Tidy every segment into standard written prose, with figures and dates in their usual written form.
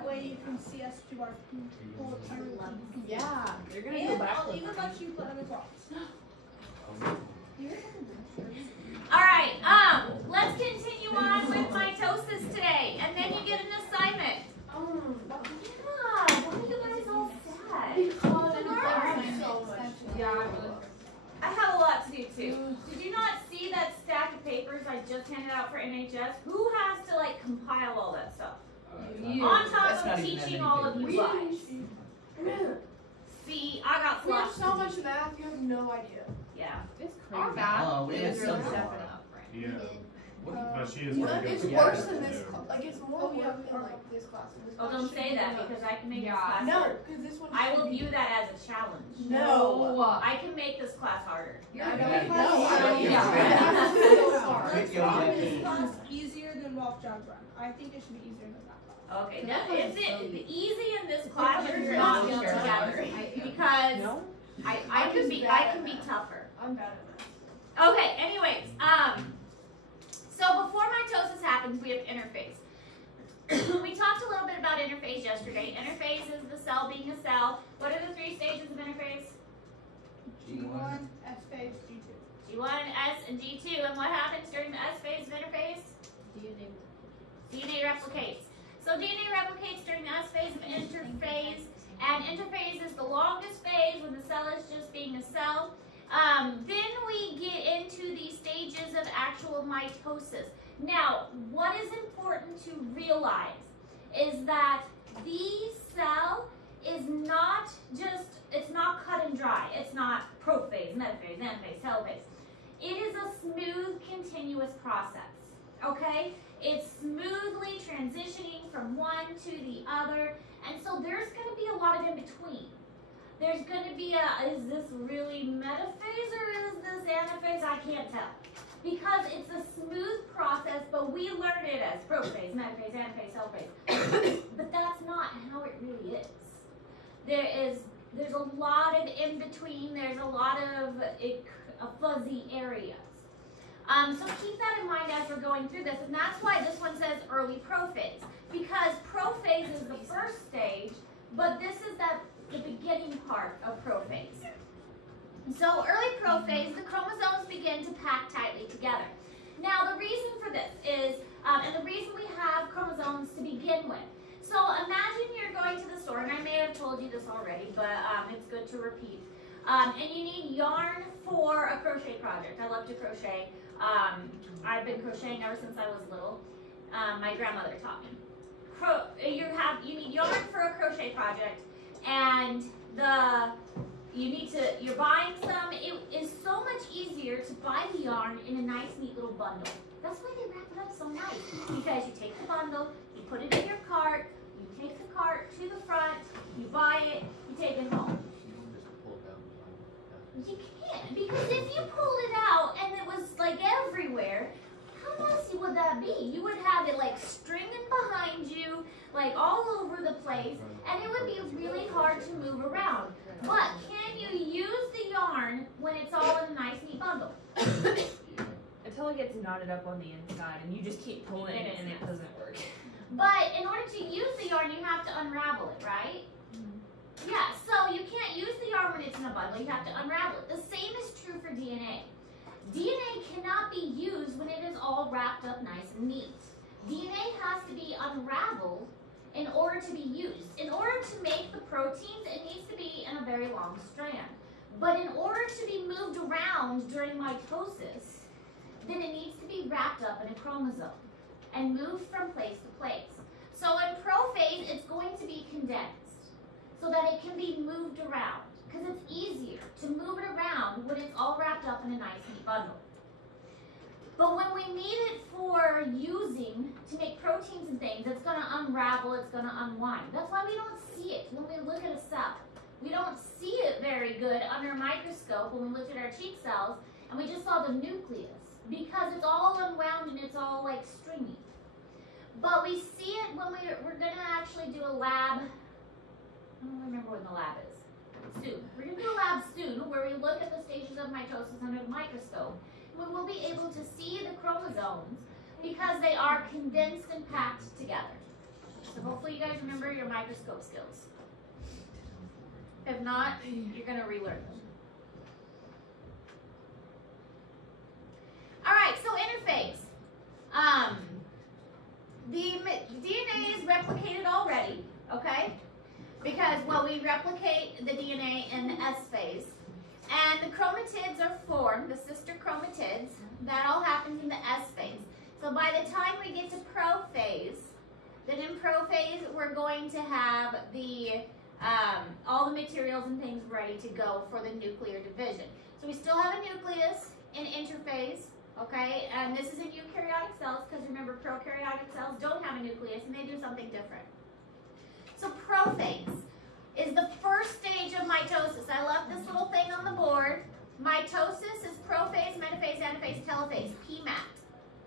That way you can see us do our whole entire routine. Yeah, you're gonna And go back. I'll even let you put other blocks. All right, let's continue on with mitosis today, and then you get an assignment. Yeah, why are you guys all sad? I have a lot to do too. Did you not see that stack of papers I just handed out for NHS? Who has to like compile all that stuff? On top of teaching all of you guys. See, I got We have flushed. so much math, you have no idea. Yeah. It's crazy. Our math we is have really some stepping more. up. Yeah. But she is You know, very good. it's at worse what than to this. do. Like it's more work than like this class. This Oh, class don't should say be that enough. because I can make this class No, harder. because this one. I will view that as a challenge. No. I can make this class harder. You're Yeah, going no, Is this class easier than Wolf Jog Run? I think it should be easier than that class. Okay, it's easy in this class if you're not together because I can be tougher. I'm bad at this. Okay, anyways, so before mitosis happens, we have interphase. We talked a little bit about interphase yesterday. Interphase is the cell being a cell. What are the 3 stages of interphase? G1, S phase, G2. G1, S, and G2. And what happens during the S phase of interphase? DNA replicates. So DNA replicates during the S phase of interphase. And interphase is the longest phase when the cell is just being a cell. Then we get into the stages of actual mitosis. Now, what is important to realize is that the cell is not just, it's not cut and dry. It's not prophase, metaphase, anaphase, telophase. It is a smooth, continuous process, okay? It's smoothly transitioning from one to the other, and so there's going to be a lot of in between. There's going to be is this really metaphase or is this anaphase? I can't tell. Because it's a smooth process, but we learn it as prophase, metaphase, anaphase, telophase. But that's not how it really is. There's a lot of in between. There's a lot of fuzzy areas. So keep that in mind as we're going through this, and that's why this one says early prophase, because prophase is the first stage, but this is the beginning part of prophase. So early prophase, the chromosomes begin to pack tightly together. Now the reason for this is, and the reason we have chromosomes to begin with. So imagine you're going to the store, and I may have told you this already, but it's good to repeat. And you need yarn for a crochet project. I love to crochet. I've been crocheting ever since I was little. My grandmother taught me. You need yarn for a crochet project, and you're buying some. It is so much easier to buy the yarn in a nice, neat little bundle. That's why they wrap it up so nice, because you take the bundle, you put it in your cart, you take the cart to the front, you buy it, you take it home. You can't, because if you pulled it out and it was like everywhere, how messy would that be? You would have it like stringing behind you, like all over the place, and it would be really hard to move around. But can you use the yarn when it's all in a nice, neat bundle? Until it gets knotted up on the inside and you just keep pulling it and it doesn't work. But in order to use the yarn, you have to unravel it, right? Yeah, so you can't use the yarn when it's in a bundle. You have to unravel it. The same is true for DNA. DNA cannot be used when it is all wrapped up nice and neat. DNA has to be unraveled in order to be used. In order to make the proteins, it needs to be in a very long strand. But in order to be moved around during mitosis, then it needs to be wrapped up in a chromosome and moved from place to place. So in prophase, it's going to be condensed so that it can be moved around, because it's easier to move it around when it's all wrapped up in a nice neat bundle. But when we need it for using to make proteins and things, it's going to unravel, it's going to unwind. That's why we don't see it when we look at a cell. We don't see it very good under a microscope when we look at our cheek cells and we just saw the nucleus, because it's all unwound and it's all like stringy. But we see it when we're going to actually do a lab. I don't remember when the lab is. Soon. We're going to do a lab soon where we look at the stages of mitosis under the microscope. And we will be able to see the chromosomes because they are condensed and packed together. So hopefully you guys remember your microscope skills. If not, you're going to relearn them. All right, so interphase. The DNA is replicated already, okay? Because, well, we replicate the DNA in the S phase. And the chromatids are formed, the sister chromatids. That all happens in the S phase. So by the time we get to prophase, then in prophase, we're going to have the all the materials and things ready to go for the nuclear division. So we still have a nucleus in interphase. Okay, and this is in eukaryotic cells because remember prokaryotic cells don't have a nucleus and they do something different. So prophase is the first stage of mitosis. I left this little thing on the board. Mitosis is prophase, metaphase, anaphase, telophase, PMAT.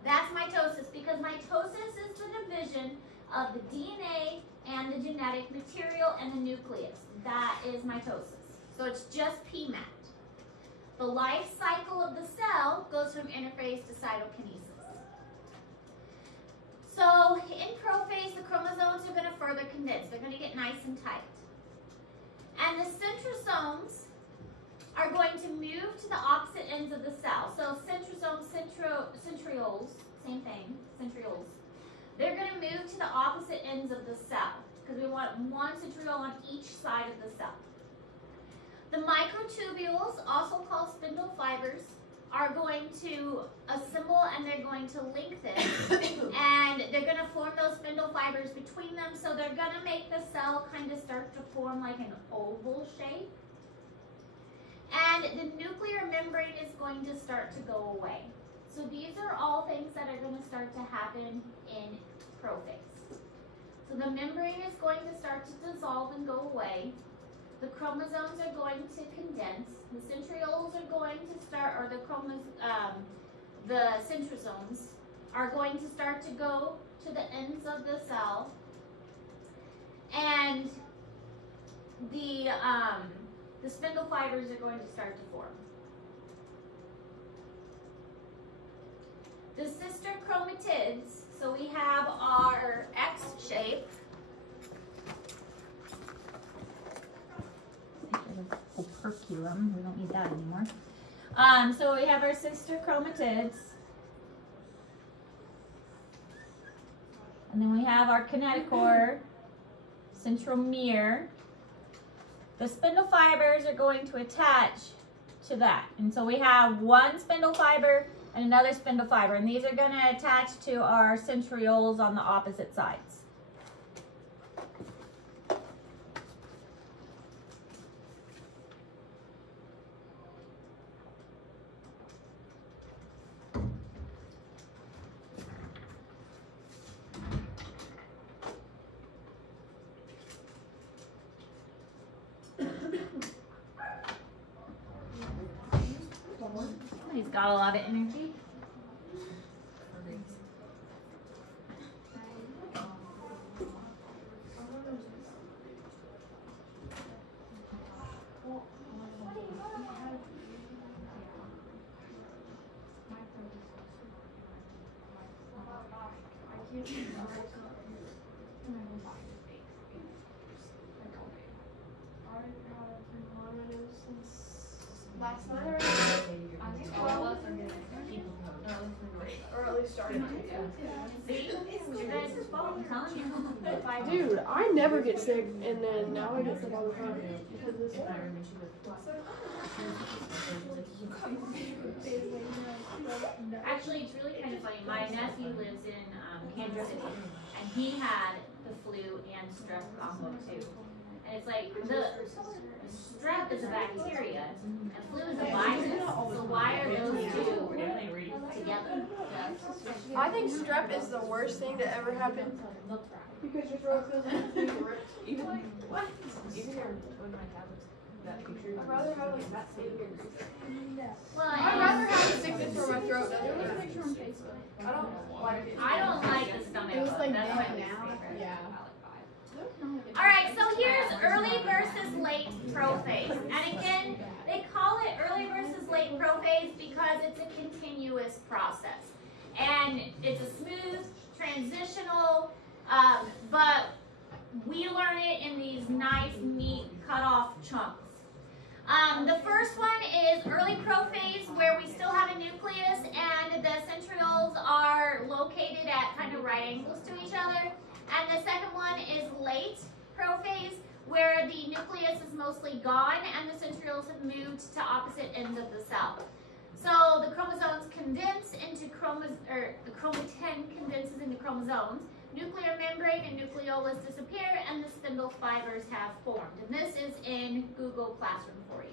That's mitosis because mitosis is the division of the DNA and the genetic material and the nucleus. That is mitosis. So it's just PMAT. The life cycle of the cell goes from interphase to cytokinesis. So in prophase, the chromosomes are going to further condense. They're going to get nice and tight. And the centrosomes are going to move to the opposite ends of the cell. So centrosomes, centrioles, same thing, centrioles. They're going to move to the opposite ends of the cell because we want one centriole on each side of the cell. The microtubules, also called spindle fibers, are going to assemble and they're going to lengthen and they're going to form those spindle fibers between them, so they're going to make the cell kind of start to form like an oval shape. And the nuclear membrane is going to start to go away. So these are all things that are going to start to happen in prophase. So the membrane is going to start to dissolve and go away. The chromosomes are going to condense. The centrioles are going to start, or the centrosomes are going to start to go to the ends of the cell, and the spindle fibers are going to start to form. The sister chromatids. So we have our X shape. Operculum. We don't need that anymore. So we have our sister chromatids. And then we have our kinetochore, centromere. The spindle fibers are going to attach to that. And so we have one spindle fiber and another spindle fiber. And these are going to attach to our centrioles on the opposite sides. He's got a lot of energy. Last night or at least started to. See? You guys are fault, I'm telling you. Dude, I never get sick, and then now I get sick all the time. Because this Actually, it's really kind of funny. My nephew lives in Kansas City, and he had the flu and strep combo too. And it's like the strep is a bacteria, and flu is a virus. So why are those two together? I think strep is the worst thing to ever happen. Because your throat feels like Even what? Even one of my tablets, that picture. I'd rather have like that thing. Well, I'd rather have a sickness for my throat than there was a picture on Facebook. I don't like it. I don't like the stomach bug. like That's that my least now. favorite. Yeah. All right, so here's early versus late prophase. And again, they call it early versus late prophase because it's a continuous process. And it's a smooth, transitional But we learn it in these nice, neat, cut-off chunks. The first one is early prophase, where we still have a nucleus and the centrioles are located at kind of right angles to each other. And the second one is late prophase, where the nucleus is mostly gone and the centrioles have moved to opposite ends of the cell. So the chromosomes condense into the chromatin condenses into chromosomes. Nuclear membrane and nucleolus disappear, and the spindle fibers have formed. And this is in Google Classroom for you.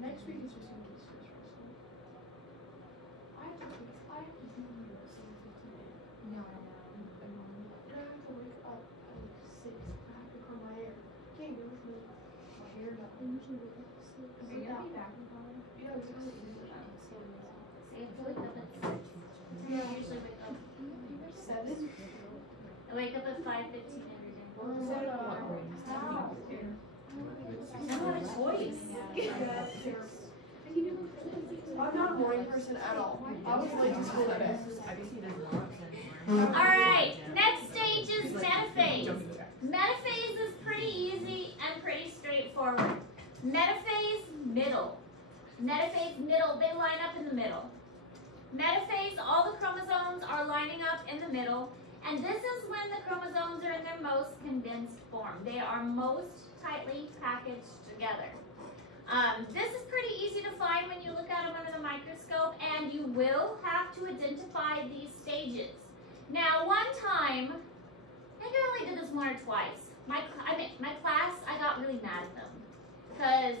Next week is just going to be stressful. I have to do this in 15 minutes. No, I have to wake up at 6. I have to curl my hair. Can't do it with me. My hair done. I usually wake up at 6. Are you going to be back in time? Yeah, it's going to be usually. I usually wake up. 7? I wake up at 5:15 every day. How? I don't have a choice. I'm not a morning person at all. I was late to school today. Alright, next stage is metaphase. Metaphase is pretty easy and pretty straightforward. Metaphase, middle. Metaphase, middle, they line up in the middle. Metaphase, all the chromosomes are lining up in the middle, and this is when the chromosomes are in their most condensed form. They are most tightly packaged together. This is pretty easy to find when you look at them under the microscope, and you will have to identify these stages. Now, one time, I think I only did this 1 or twice. My class, I got really mad at them because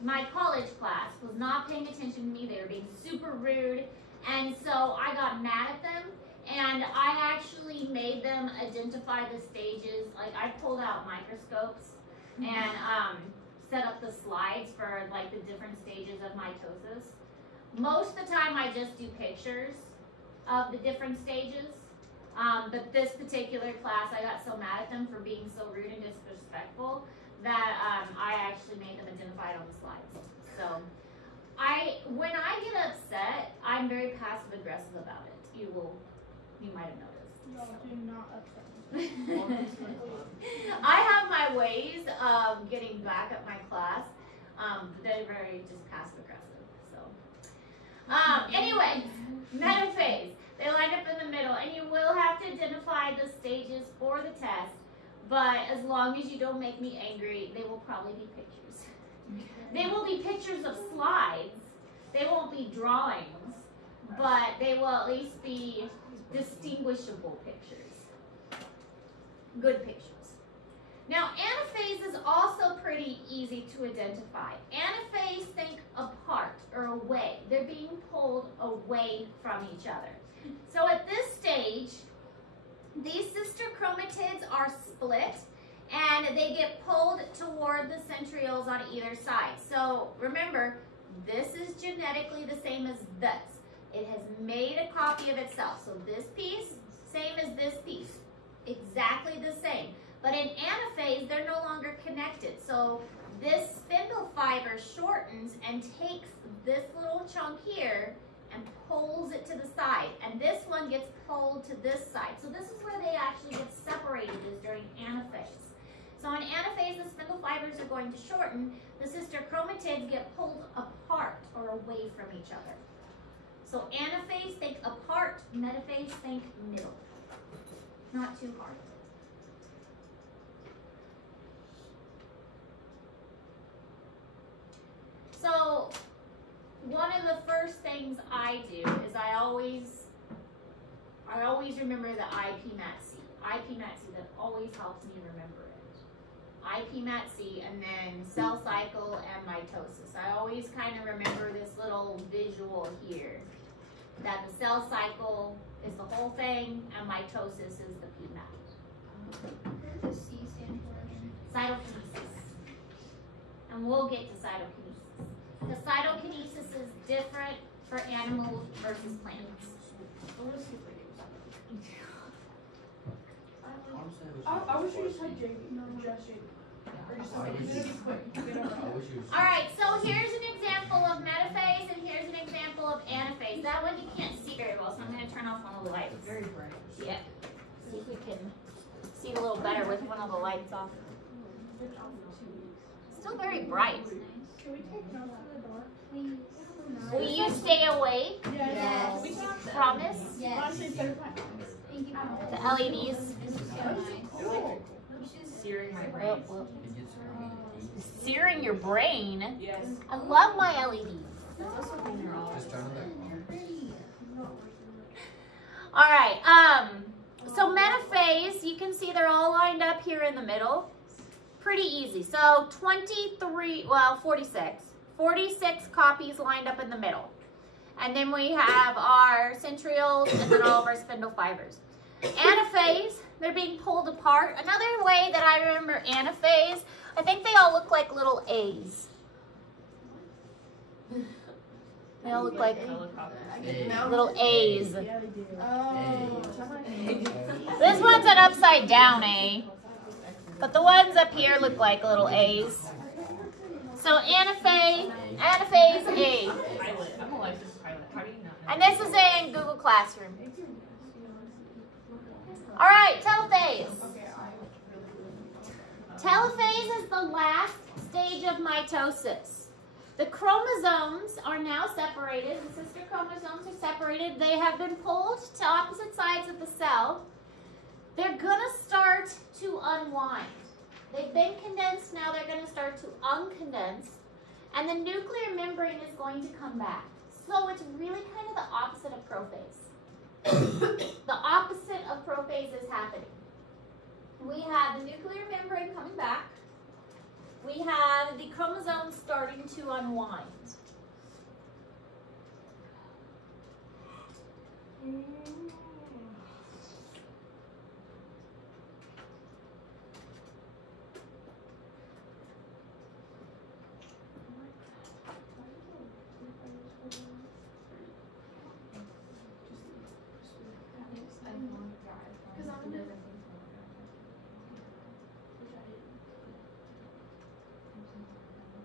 my college class was not paying attention to me. They were being super rude, and so I got mad at them, and I actually made them identify the stages. Like, I pulled out microscopes and set up the slides for like the different stages of mitosis. Most of the time I just do pictures of the different stages, but this particular class I got so mad at them for being so rude and disrespectful that I actually made them identify it on the slides. So when I get upset, I'm very passive aggressive about it. You might have noticed. No, do not upset me. I have my ways of getting back at my class. They're very just passive aggressive. So, anyway, metaphase. They line up in the middle, and you will have to identify the stages for the test. But as long as you don't make me angry, they will probably be pictures. They will be pictures of slides. They won't be drawings, but they will at least be distinguishable pictures. Good pictures. Now, anaphase is also pretty easy to identify. Anaphase, think apart or away. They're being pulled away from each other. So at this stage, these sister chromatids are split and they get pulled toward the centrioles on either side. So remember, this is genetically the same as this. It has made a copy of itself. So this piece, same as this piece. Exactly the same. But in anaphase, they're no longer connected. So this spindle fiber shortens and takes this little chunk here and pulls it to the side. And this one gets pulled to this side. So this is where they actually get separated, is during anaphase. So in anaphase, the spindle fibers are going to shorten. The sister chromatids get pulled apart or away from each other. So anaphase, think apart. Metaphase, think middle. Not too hard. So one of the first things I do is I always remember the IPMAT-C. IPMAT-C, that always helps me remember it. IPMAT-C, and then cell cycle and mitosis. I always kind of remember this little visual here, that the cell cycle is the whole thing and mitosis is the PMAT. What does C stand for? Cytokinesis. and we'll get to cytokinesis. The cytokinesis is different for animals versus plants. I wish you just had JV. Just JV. Or just something. It's quick. All right, so here's an example of metaphase, and here's an example of anaphase. That one you can't see very well, so I'm going to turn off one of the lights. Very bright. Yeah. See if we can see a little better with one of the lights off. Still very bright. Can we take notes in the dark? Please. Will you stay awake? Yes. We can Promise? Yes. Honestly, better time. Thank you. The LEDs. Searing my brain. Searing your brain? Yes. I love my LEDs. That's also mineral. Just turn it back. All right, so metaphase, you can see they're all lined up here in the middle. Pretty easy. So 46 copies lined up in the middle. And then we have our centrioles and then all of our spindle fibers. Anaphase, they're being pulled apart. Another way that I remember anaphase, I think they all look like little A's. They all look like little A's. Yeah, they do. Oh. This one's an upside down A, but the ones up here look like little A's. So anaphase A. Pilot. I'm a licensed pilot. How do you not know? And this is in Google Classroom. All right, telophase. Telophase is the last stage of mitosis. The chromosomes are now separated. The sister chromosomes are separated. They have been pulled to opposite sides of the cell. They're going to start to unwind. They've been condensed. Now they're going to start to uncondense. And the nuclear membrane is going to come back. So it's really kind of the opposite of prophase. The opposite of prophase is happening. We have the nuclear membrane coming back. We have the chromosomes starting to unwind.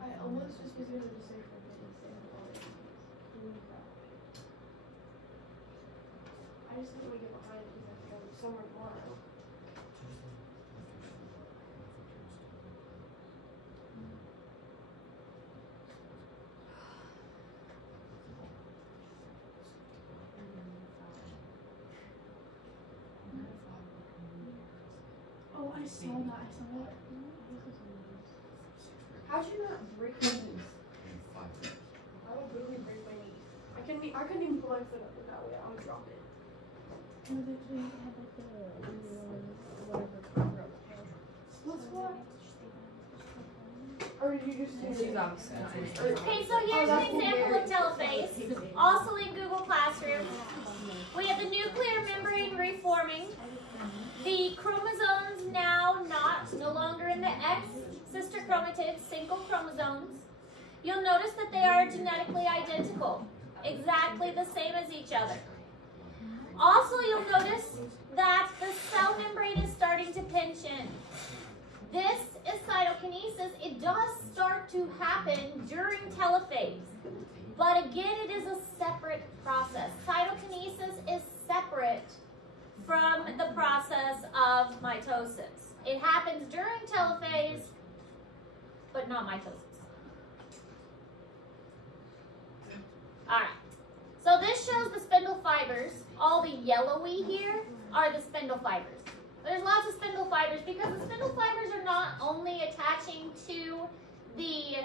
I almost just was going to say I just think we get behind because I feel somewhere more. Oh, I saw that. How'd you not break my knees? I would literally break my knees. I couldn't even put my foot up that way. I would drop it. What's what? Or did you just do She's obviously not in it. Okay, so here's an example of telophase, also in Google Classroom. We have the nuclear membrane reforming. The chromosomes now no longer in the X sister chromatids, single chromosomes. You'll notice that they are genetically identical, exactly the same as each other. Also, you'll notice that the cell membrane is starting to pinch in. This is cytokinesis. It does start to happen during telophase, but again, it is a separate process. Cytokinesis is separate from the process of mitosis. It happens during telophase, but not mitosis. All right, so this shows the spindle fibers. All the yellowy here are the spindle fibers. There's lots of spindle fibers because the spindle fibers are not only attaching to the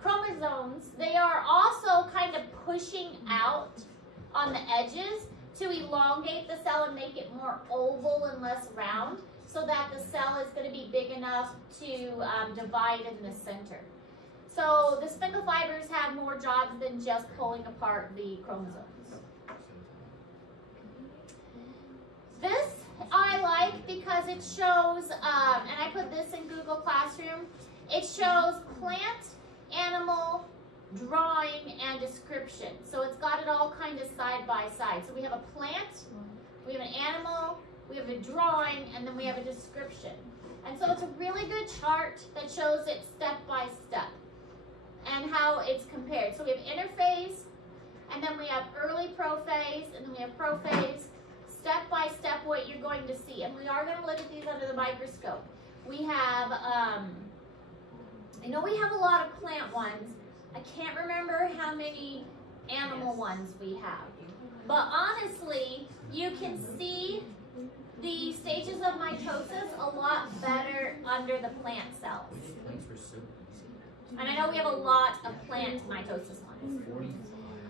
chromosomes, they are also kind of pushing out on the edges to elongate the cell and make it more oval and less round so that the cell is going to be big enough to divide in the center. So the spindle fibers have more jobs than just pulling apart the chromosomes. This I like because it shows, and I put this in Google Classroom, It shows plant, animal, drawing, and description. So it's got it all kind of side by side. So we have a plant, we have an animal, we have a drawing, and then we have a description. And so it's a really good chart that shows it step by step and how it's compared. So we have interphase, and then we have early prophase, and then we have prophase, step by step what you're going to see. And we are going to look at these under the microscope. We have, I know we have a lot of plant ones. I can't remember how many animal ones we have. But honestly, you can see the stages of mitosis a lot better under the plant cells. And I know we have a lot of plant mitosis ones.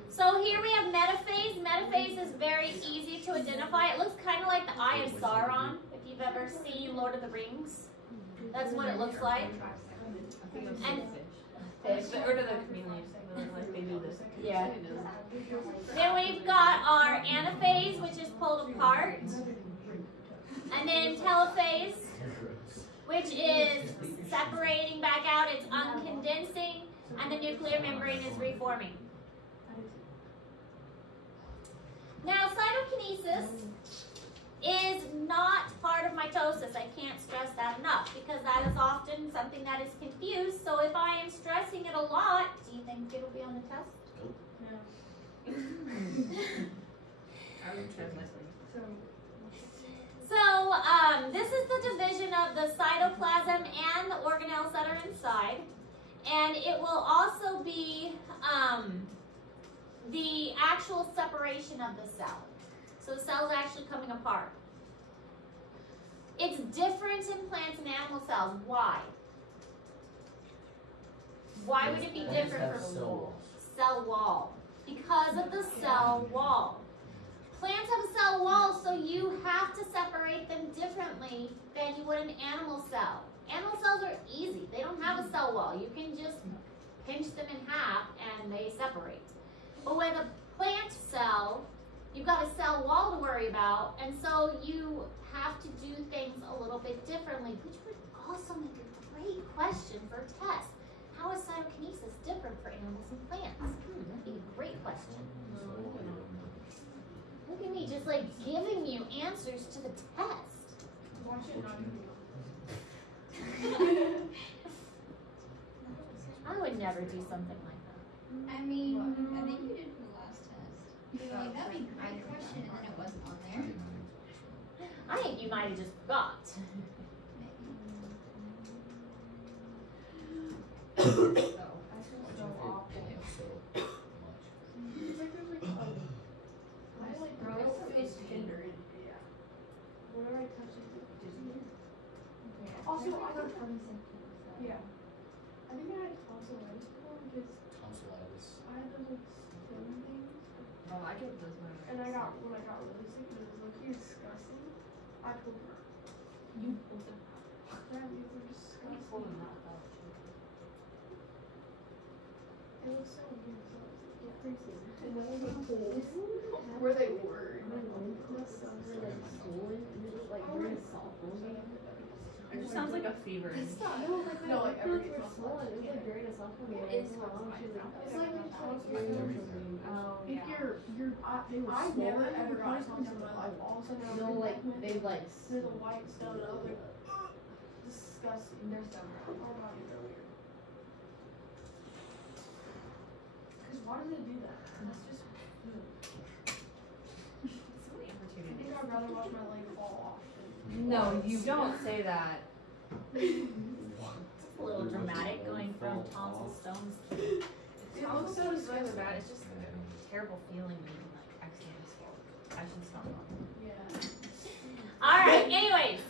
So here we have metaphase. Metaphase is very easy to identify. It looks kind of like the Eye of Sauron, if you've ever seen Lord of the Rings. That's what it looks like. And Fish, or do the chameleons? Like they do this. yeah. Then we've got our anaphase, which is pulled apart. And then telophase, which is separating back out, it's uncondensing, and the nuclear membrane is reforming. Now, cytokinesis is not part of mitosis. I can't stress that enough because that is often something that is confused. So if I am stressing it a lot, do you think it'll be on the test? I would translate. So this is the division of the cytoplasm and the organelles that are inside. And it will also be the actual separation of the cell. So the cell is actually coming apart. It's different in plants and animal cells. Why? Why would it be different from cell wall? Because of the cell wall. Plants have a cell wall, so you have to separate them differently than you would an animal cell. Animal cells are easy. They don't have a cell wall. You can just pinch them in half and they separate. But with a plant cell, you've got a cell wall to worry about, and so you have to do things a little bit differently, which would also make a great question for a test. How is cytokinesis different for animals and plants? That'd be a great question. Look at me, just like giving you answers to the test. Watch it not I would never do something like that. I mean, I think you did for the last test. You were like, that'd be a great question, and then it wasn't on there. I think you might have just forgot. Whenever I touch it, it dizzy. Also, I got yeah. I think I had tonsillitis before because I had those like stone things. Oh, I get those when And when I got really sick, it was looking disgusting. I pulled them out. You pulled them out. Yeah, these were disgusting. Pulled them out. It looks so weird. So I was like, yeah, pretty soon. And then I was like, where they were. It just sounds like a fever. No, like every day. I never ever got tonsils in my life. All of a sudden, I was there's a white stone, and I was like, disgusting. They're so gross. Our bodies are weird. Because why does it do that? That's just. So many I opportunities. think I'd rather watch my leg fall off. No, you don't say that. It's a little dramatic going from tonsil stones to Tonsil stones is really bad. It's just a terrible feeling being like accidentally swallowed. I should stop talking. Yeah. Alright, anyways.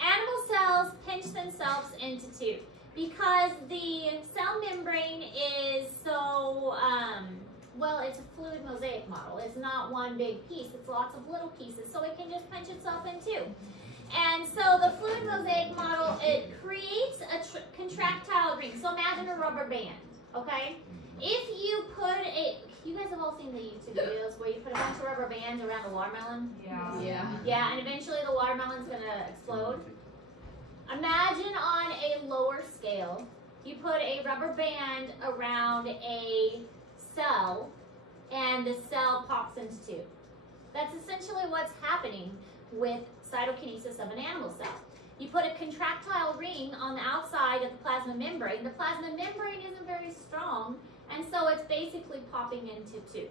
Animal cells pinch themselves into two because the cell membrane is so, well, it's a fluid mosaic model. It's not one big piece. It's lots of little pieces, so it can just pinch itself in two. And so the fluid mosaic model, it creates a contractile ring. So imagine a rubber band, okay? If you put you guys have all seen the YouTube videos where you put a bunch of rubber bands around a watermelon? Yeah. Yeah, and eventually the watermelon's gonna explode. Imagine on a lower scale, you put a rubber band around a cell and the cell pops into two. That's essentially what's happening with cytokinesis of an animal cell. You put a contractile ring on the outside of the plasma membrane. The plasma membrane isn't very strong, and so it's basically popping into two.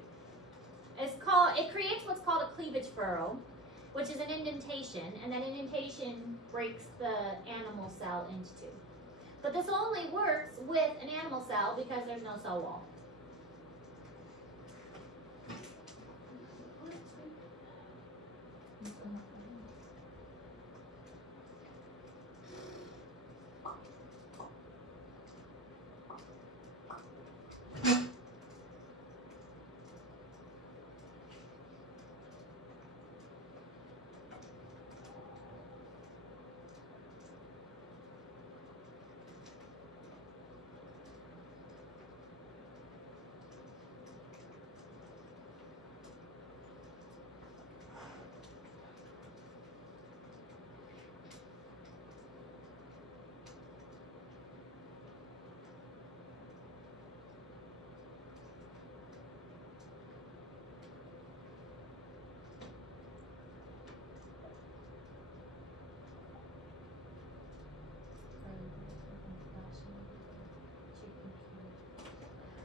It creates what's called a cleavage furrow, which is an indentation, and that indentation breaks the animal cell into two. But this only works with an animal cell because there's no cell wall.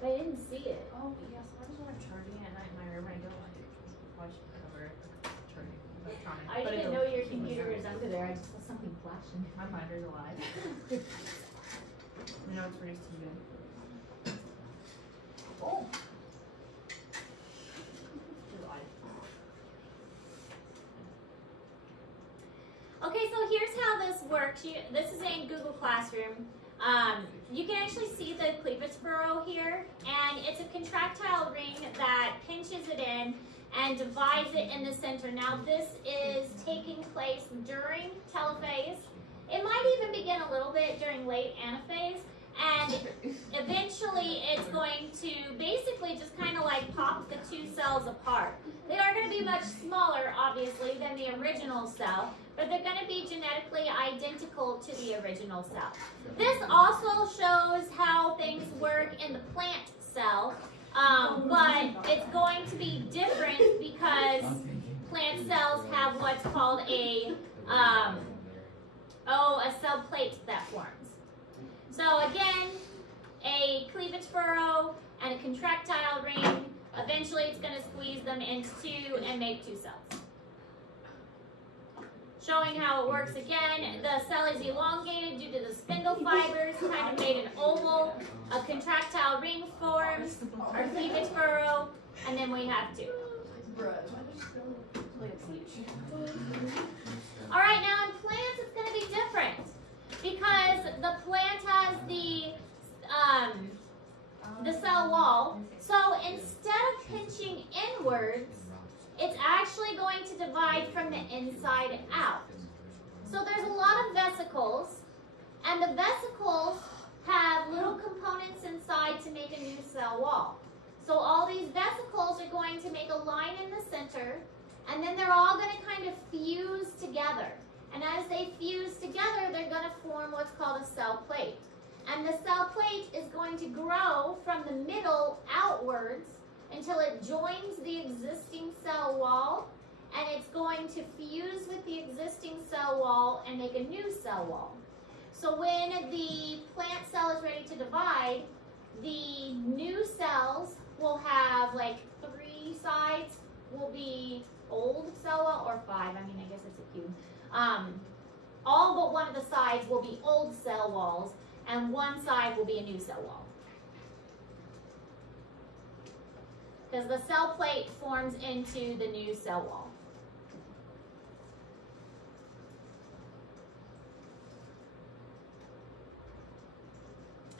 I didn't see it. Oh, yeah, sometimes when I'm charging at night in my room, I don't like watch cover charging electronics. I didn't know your computer was under there. I just saw something flashing. My binder's alive. You know, it's produced too good. Oh! It's alive. Okay, so here's how this works. This is in Google Classroom. You can actually see the cleavage furrow here, and it's a contractile ring that pinches it in and divides it in the center. Now this is taking place during telophase. It might even begin a little bit during late anaphase, and eventually it's going to basically just kind of like pop the two cells apart. They are going to be much smaller, obviously, than the original cell, but they're going to be genetically identical to the original cell. This also shows how things work in the plant cell, but it's going to be different because plant cells have what's called a cell plate that forms. So again, a cleavage furrow and a contractile ring. Eventually it's going to squeeze them into two and make two cells. Showing how it works again, the cell is elongated due to the spindle fibers, kind of made an oval. A contractile ring forms, our cleavage furrow, and then we have two. All right, now in plants it's going to be different because the plant has the cell wall. So instead of pinching inwards, it's actually going to divide from the inside out. So there's a lot of vesicles, and the vesicles have little components inside to make a new cell wall. So all these vesicles are going to make a line in the center, and then they're all going to kind of fuse together. And as they fuse together, they're going to form what's called a cell plate. And the cell plate is going to grow from the middle outwards until it joins the existing cell wall, and it's going to fuse with the existing cell wall and make a new cell wall. So when the plant cell is ready to divide, the new cells will have like 3 sides will be old cell wall, or 5, I mean, I guess it's a cube. All but one of the sides will be old cell walls, and one side will be a new cell wall. Because the cell plate forms into the new cell wall.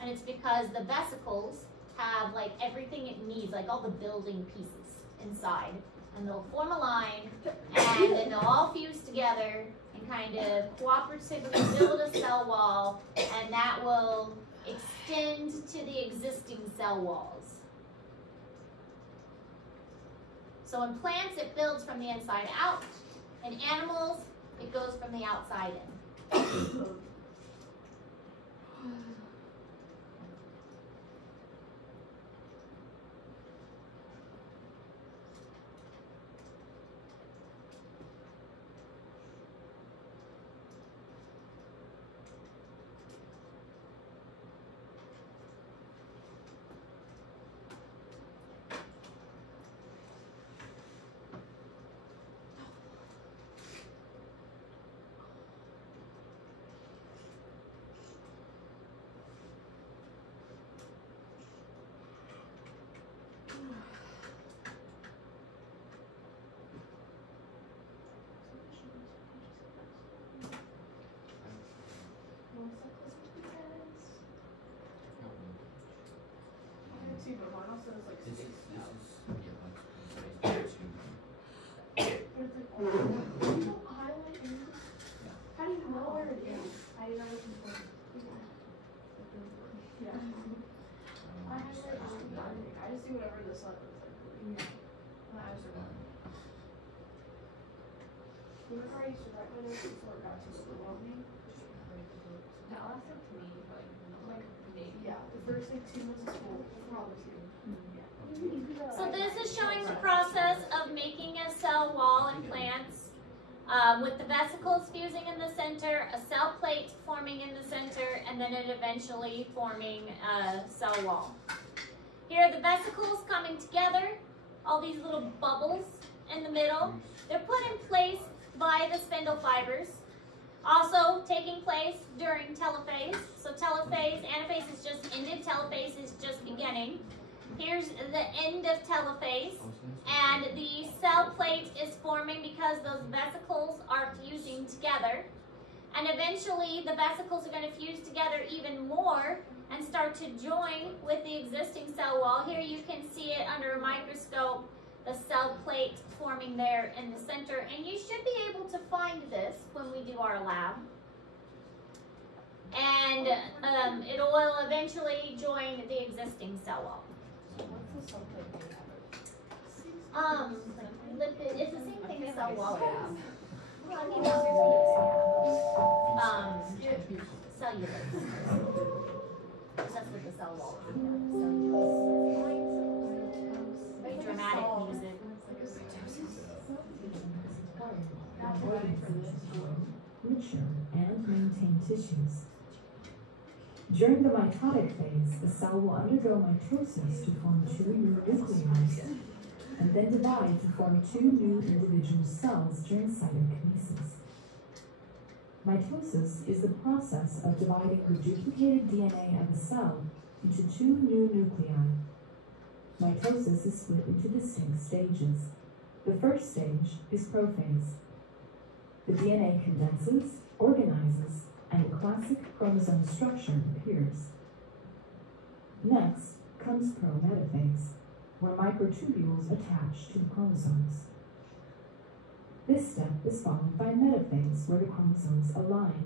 And it's because the vesicles have like everything it needs, like all the building pieces inside. And they'll form a line, and then they'll all fuse together and kind of cooperatively build a cell wall, and that will extend to the existing cell walls. So in plants, it builds from the inside out. In animals, it goes from the outside in. says like This space is out. yeah, like space two. But it's like, oh, you don't highlight anything? How do you know where it is? I didn't know it was important. Yeah. I highlight everything. I just do whatever the sun looks like. Yeah. My eyes are done. Whenever I used to write my notes before it got too overwhelming. No, that's up to me, like maybe. Yeah, the first like 2 months of school, probably 2. So this is showing the process of making a cell wall in plants with the vesicles fusing in the center, a cell plate forming in the center, and then it eventually forming a cell wall. Here are the vesicles coming together, all these little bubbles in the middle. They're put in place by the spindle fibers. Also taking place during telophase. So telophase, anaphase is just ended, telophase is just beginning. Here's the end of telophase, and the cell plate is forming because those vesicles are fusing together. And eventually the vesicles are going to fuse together even more and start to join with the existing cell wall. Here you can see it under a microscope, the cell plate forming there in the center, and you should be able to find this when we do our lab. And it will eventually join the existing cell wall. What's the something made out of? Lipid, it's the same thing as cell wall. Well, I mean, cellulose. That's what the cell wall is. Cellulose. Very dramatic music. Mature and maintain tissues. During the mitotic phase, the cell will undergo mitosis to form 2 new nuclei and then divide to form 2 new individual cells during cytokinesis. Mitosis is the process of dividing the duplicated DNA of a cell into 2 new nuclei. Mitosis is split into distinct stages. The first stage is prophase. The DNA condenses, organizes, and a classic chromosome structure appears. Next comes prometaphase, where microtubules attach to the chromosomes. This step is followed by metaphase, where the chromosomes align.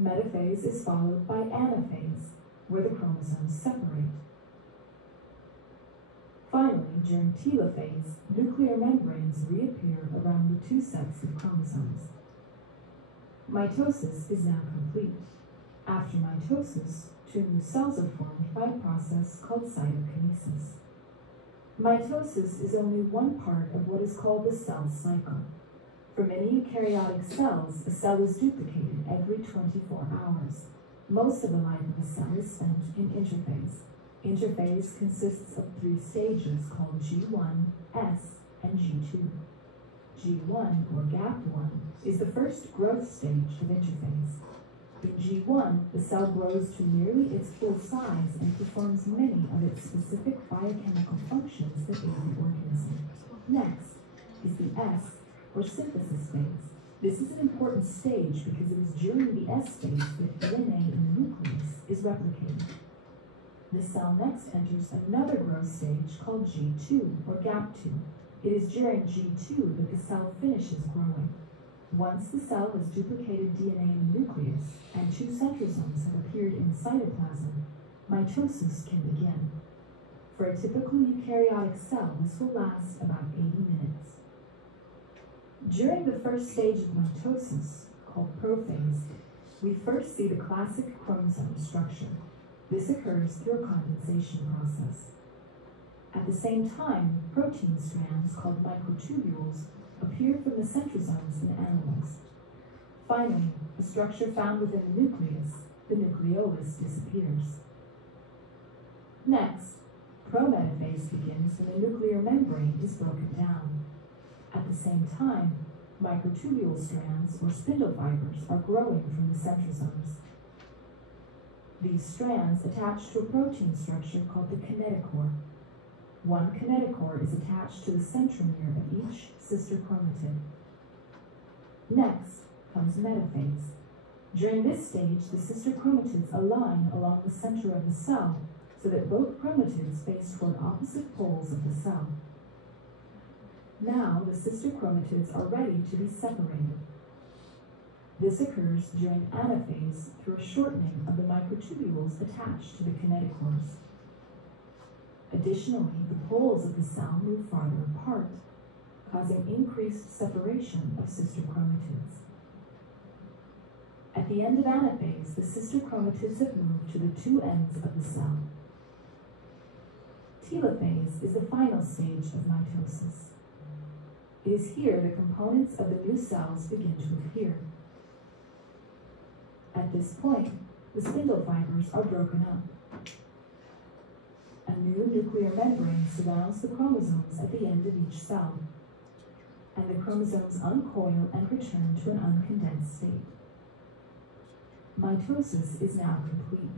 Metaphase is followed by anaphase, where the chromosomes separate. Finally, during telophase, nuclear membranes reappear around the 2 sets of chromosomes. Mitosis is now complete. After mitosis, 2 new cells are formed by a process called cytokinesis. Mitosis is only one part of what is called the cell cycle. For many eukaryotic cells, a cell is duplicated every 24 hours. Most of the life of a cell is spent in interphase. Interphase consists of 3 stages called G1, S, and G2. G1, or gap 1, is the first growth stage of interphase. In G1, the cell grows to nearly its full size and performs many of its specific biochemical functions that aid the organism. Next is the S, or synthesis phase. This is an important stage because it is during the S phase that DNA in the nucleus is replicated. The cell next enters another growth stage called G2, or gap 2. It is during G2 that the cell finishes growing. Once the cell has duplicated DNA in the nucleus and 2 centrosomes have appeared in the cytoplasm, mitosis can begin. For a typical eukaryotic cell, this will last about 80 minutes. During the first stage of mitosis, called prophase, we first see the classic chromosome structure. This occurs through a condensation process. At the same time, protein strands called microtubules appear from the centrosomes in animals. Finally, a structure found within the nucleus, the nucleolus, disappears. Next, prometaphase begins when the nuclear membrane is broken down. At the same time, microtubule strands, or spindle fibers, are growing from the centrosomes. These strands attach to a protein structure called the kinetochore. One kinetochore is attached to the centromere of each sister chromatid. Next comes metaphase. During this stage, the sister chromatids align along the center of the cell so that both chromatids face toward opposite poles of the cell. Now the sister chromatids are ready to be separated. This occurs during anaphase through a shortening of the microtubules attached to the kinetochores. Additionally, the poles of the cell move farther apart, causing increased separation of sister chromatids. At the end of anaphase, the sister chromatids have moved to the two ends of the cell. Telophase is the final stage of mitosis. It is here the components of the new cells begin to appear. At this point, the spindle fibers are broken up. A new nuclear membrane surrounds the chromosomes at the end of each cell, and the chromosomes uncoil and return to an uncondensed state. Mitosis is now complete.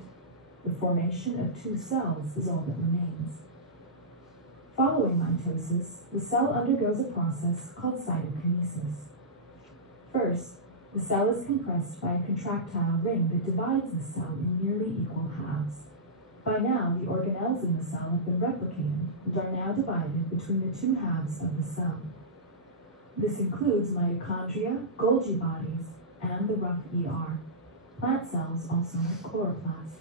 The formation of two cells is all that remains. Following mitosis, the cell undergoes a process called cytokinesis. First, the cell is compressed by a contractile ring that divides the cell in nearly equal halves. By now, the organelles in the cell have been replicated and are now divided between the two halves of the cell. This includes mitochondria, Golgi bodies, and the rough ER. Plant cells also have chloroplasts.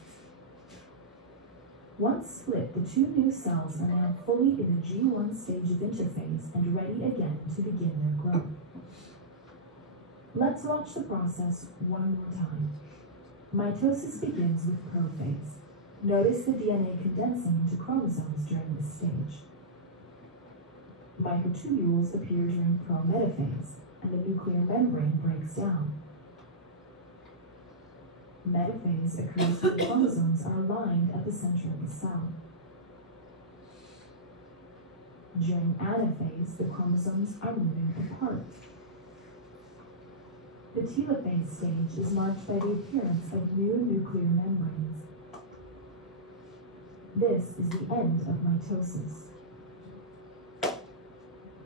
Once split, the two new cells are now fully in the G1 stage of interphase and ready again to begin their growth. Let's watch the process one more time. Mitosis begins with prophase. Notice the DNA condensing into chromosomes during this stage. Microtubules appear during prometaphase, and the nuclear membrane breaks down. Metaphase occurs when chromosomes are aligned at the center of the cell. During anaphase, the chromosomes are moving apart. The telophase stage is marked by the appearance of new nuclear membranes. This is the end of mitosis.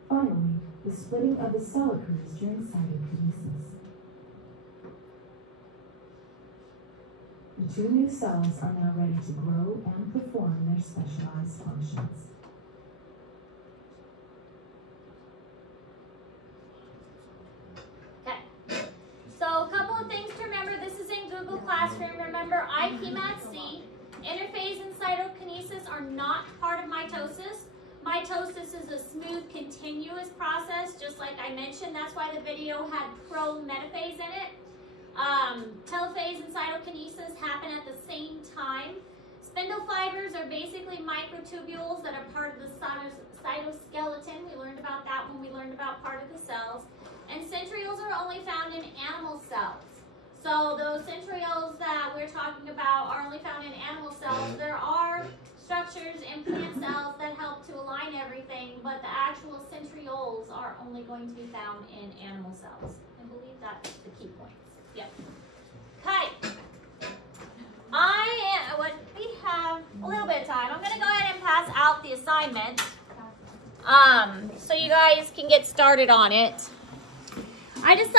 Finally, the splitting of the cell occurs during cytokinesis. The two new cells are now ready to grow and perform their specialized functions. Okay. So a couple of things to remember. This is in Google Classroom. Remember, IPMAT-C, interphase and cytokinesis are not part of mitosis. Mitosis is a smooth, continuous process, just like I mentioned. That's why the video had prometaphase in it. Telophase and cytokinesis happen at the same time. Spindle fibers are basically microtubules that are part of the cytoskeleton. We learned about that when we learned about part of the cells. And centrioles are only found in animal cells. So those centrioles that we're talking about are only found in animal cells. There are structures in plant cells that help to align everything, but the actual centrioles are only going to be found in animal cells. I believe that's the key points. Yep. Okay. We have a little bit of time. I'm going to go ahead and pass out the assignment so you guys can get started on it. I decided